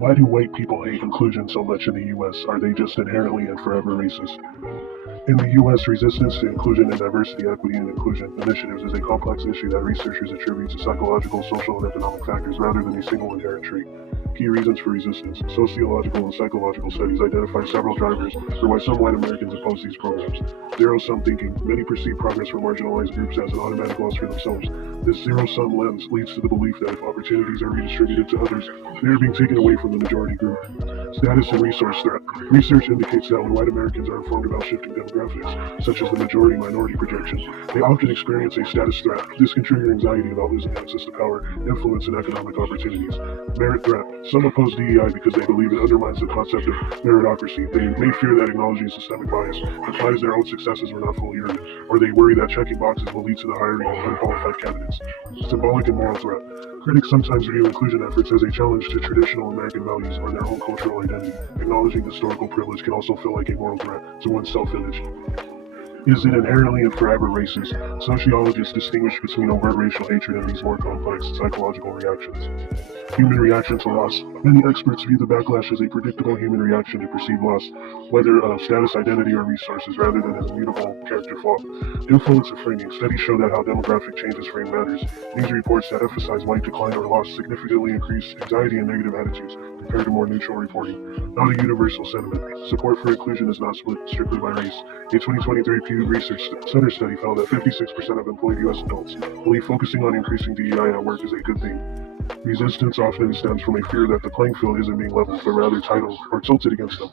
Why do white people hate inclusion so much in the US? Are they just inherently and forever racist? In the U.S., resistance to inclusion and diversity, equity, and inclusion initiatives is a complex issue that researchers attribute to psychological, social, and economic factors rather than a single inherent trait. Key reasons for resistance. Sociological and psychological studies identify several drivers for why some white Americans oppose these programs. Zero-sum thinking. Many perceive progress for marginalized groups as an automatic loss for themselves. This zero-sum lens leads to the belief that if opportunities are redistributed to others, they are being taken away from the majority group. Status and resource threat. Research indicates that when white Americans are informed about shifting demographics, such as the majority-minority projection, they often experience a status threat. This can trigger anxiety about losing access to power, influence, and economic opportunities. Merit threat. Some oppose DEI because they believe it undermines the concept of meritocracy. They may fear that acknowledging systemic bias implies their own successes were not fully earned, or they worry that checking boxes will lead to the hiring of unqualified candidates. Symbolic and moral threat. Critics sometimes view inclusion efforts as a challenge to traditional American values or their own cultural identity. Acknowledging historical privilege can also feel like a moral threat to one's self-image. Is it inherently and forever racist? Sociologists distinguish between overt racial hatred and these more complex psychological reactions. Human reaction to loss. Many experts view the backlash as a predictable human reaction to perceived loss, whether of status, identity, or resources, rather than as a mutable character flaw. Influence of framing. Studies show that how demographic changes frame matters. News reports that emphasize white decline or loss significantly increase anxiety and negative attitudes, compared to more neutral reporting. Not a universal sentiment. Support for inclusion is not split strictly by race. A 2023 Pew Research Center study found that 56% of employed U.S. adults believe focusing on increasing DEI at work is a good thing. Resistance often stems from a fear that the playing field isn't being leveled, but rather titled or tilted against them.